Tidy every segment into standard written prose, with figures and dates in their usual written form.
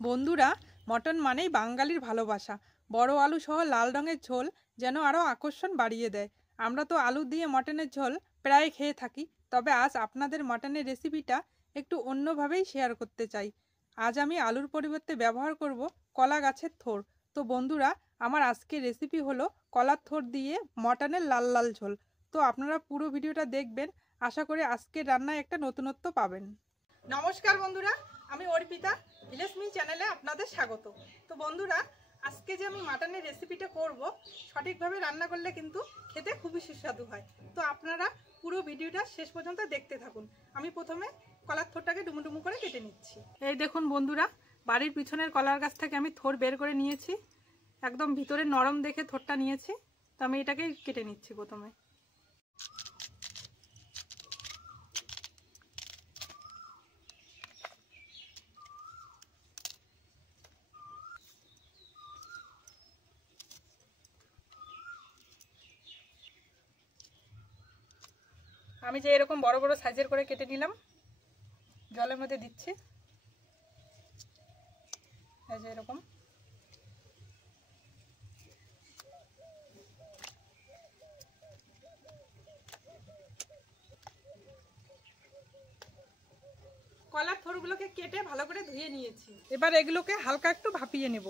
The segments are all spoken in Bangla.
বন্ধুরা, মটন মানেই বাঙালির ভালোবাসা। বড় আলু সহ লাল রঙের ঝোল যেন আরও আকর্ষণ বাড়িয়ে দেয়। আমরা তো আলু দিয়ে মটনের ঝোল প্রায় খেয়ে থাকি, তবে আজ আপনাদের মটনের রেসিপিটা একটু অন্যভাবেই শেয়ার করতে চাই। আজ আমি আলুর পরিবর্তে ব্যবহার করব কলা গাছের থোড়। তো বন্ধুরা, আমার আজকের রেসিপি হলো কলার থোড় দিয়ে মটনের লাল লাল ঝোল। তো আপনারা পুরো ভিডিওটা দেখবেন, আশা করি আজকের রান্নায় একটা নতুনত্ব পাবেন। নমস্কার বন্ধুরা, আমি অর্পিতা, ভিলেজ মি চ্যানেলে আপনাদের স্বাগত। তো বন্ধুরা, আজকে যে আমি মাটনের রেসিপিটা করব, সঠিকভাবে রান্না করলে কিন্তু খেতে খুবই সুস্বাদু হয়। তো আপনারা পুরো ভিডিওটা শেষ পর্যন্ত দেখতে থাকুন। আমি প্রথমে কলার থোরটাকে ডুমুডুমু করে কেটে নিচ্ছি। এই দেখুন বন্ধুরা, বাড়ির পিছনের কলার গাছ থেকে আমি থোর বের করে নিয়েছি। একদম ভিতরে নরম দেখে থোরটা নিয়েছি। তো আমি এটাকে কেটে নিচ্ছি প্রথমে। আমি যে এরকম বড় বড় সাইজের করে কেটে নিলাম, জলের মধ্যে দিচ্ছি। এই যে এরকম। কলার থোরগুলোকে কেটে ভালো করে ধুয়ে নিয়েছি। এবার এগুলোকে হালকা একটু ভাপিয়ে নেব।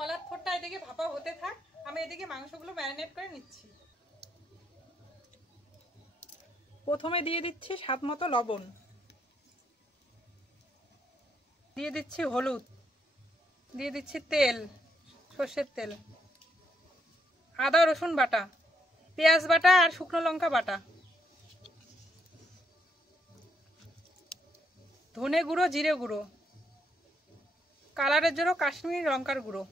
কলার থোরটা এদিকে ভাপা হতে থাক, আমি এদিকে মাংসগুলো ম্যারিনেট করে নিচ্ছি। প্রথমে দিয়ে দিচ্ছি স্বাদ মতো লবণ, দিয়ে দিচ্ছি হলুদ, দিয়ে দিচ্ছি তেল, সর্ষের তেল, আদা রসুন বাটা, পেঁয়াজ বাটা আর শুকনো লঙ্কা বাটা, ধনে গুঁড়ো, জিরে গুঁড়ো, কালারের জন্য কাশ্মীরি লঙ্কার গুঁড়ো,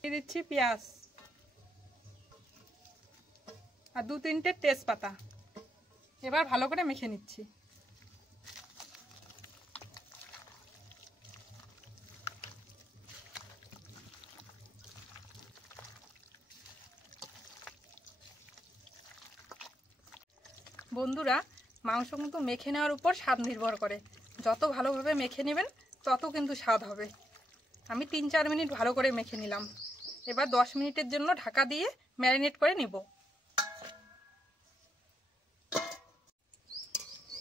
দিয়ে দিচ্ছি পেঁয়াজ আর 2-3টে তেজপাতা। এবার ভালো করে মেখে নিচ্ছি। বন্ধুরা, মাংস কিন্তু মেখে নেওয়ার উপর স্বাদ নির্ভর করে। যত ভালোভাবে মেখে নেবেন তত কিন্তু স্বাদ হবে। আমি 3-4 মিনিট ভালো করে মেখে নিলাম। এবার 10 মিনিটের জন্য ঢাকা দিয়ে ম্যারিনেট করে নিব।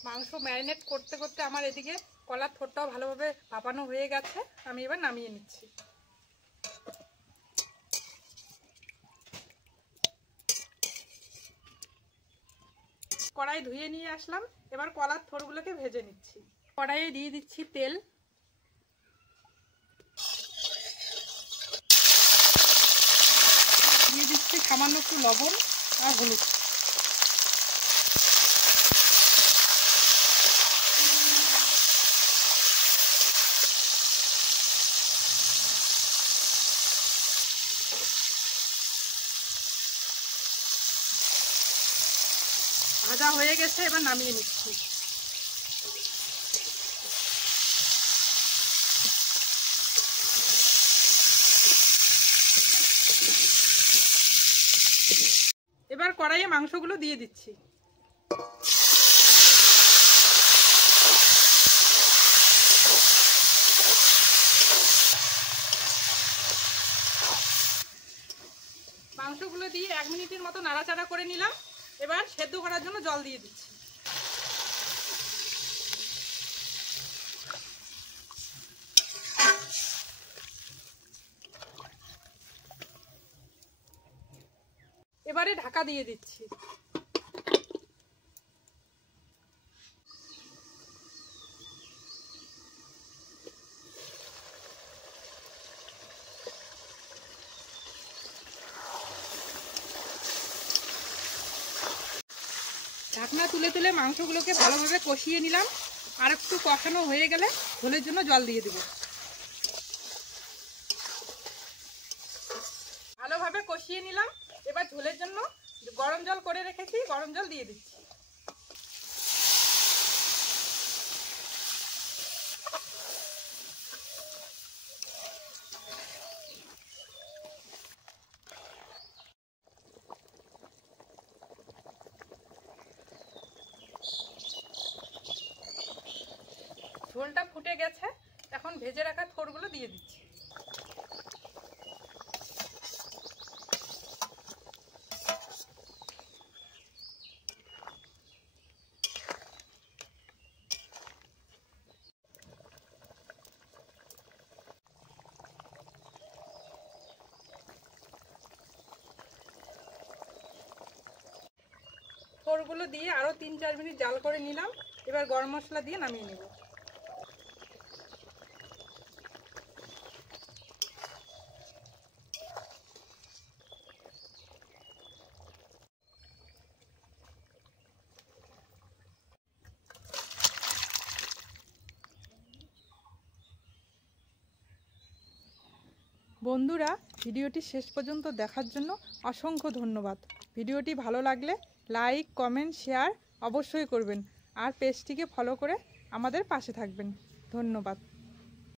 মাংস ম্যারিনেট করতে করতে আমার এদিকে কলার থোরটাও ভালোভাবে ভাপানো হয়ে গেছে। আমি এবার নামিয়ে নিচ্ছি। কড়াই ধুয়ে নিয়ে আসলাম। এবার কলার থোরগুলোকে ভেজে নিচ্ছি। কড়াইয়ে দিয়ে দিচ্ছি তেল, দিয়ে দিচ্ছি সামান্য একটু লবণ আর হলুদ। ভাজা হয়ে গেছে, এবার নামিয়ে নিচ্ছি। এবার কড়াইয়ে মাংসগুলো দিয়ে দিচ্ছি। মাংসগুলো দিয়ে 1 মিনিটের মতো নাড়াচাড়া করে নিলাম। এবার সেদ্ধ করার জন্য জল দিয়ে দিচ্ছি। এবারে ঢাকা দিয়ে দিচ্ছি। ঢাকনা তুলে তুলে মাংসগুলোকে ভালোভাবে কষিয়ে নিলাম। আর একটু কষানো হয়ে গেলে ঝোলের জন্য জল দিয়ে দেব। ভালোভাবে কষিয়ে নিলাম। এবার ঝোলের জন্য গরম জল করে রেখেছি, গরম জল দিয়ে দিচ্ছি। ঝোলটা ফুটে গেছে, এখন ভেজে রাখা থোড়গুলো দিয়ে দিচ্ছি। থোড়গুলো দিয়ে আরও 3-4 মিনিট জাল করে নিলাম। এবার গরম মশলা দিয়ে নামিয়ে নেব। বন্ধুরা, ভিডিওটি শেষ পর্যন্ত দেখার জন্য অসংখ্য ধন্যবাদ। ভিডিওটি ভালো লাগলে লাইক, কমেন্ট, শেয়ার অবশ্যই করবেন আর পেজটিকে ফলো করে আমাদের পাশে থাকবেন। ধন্যবাদ।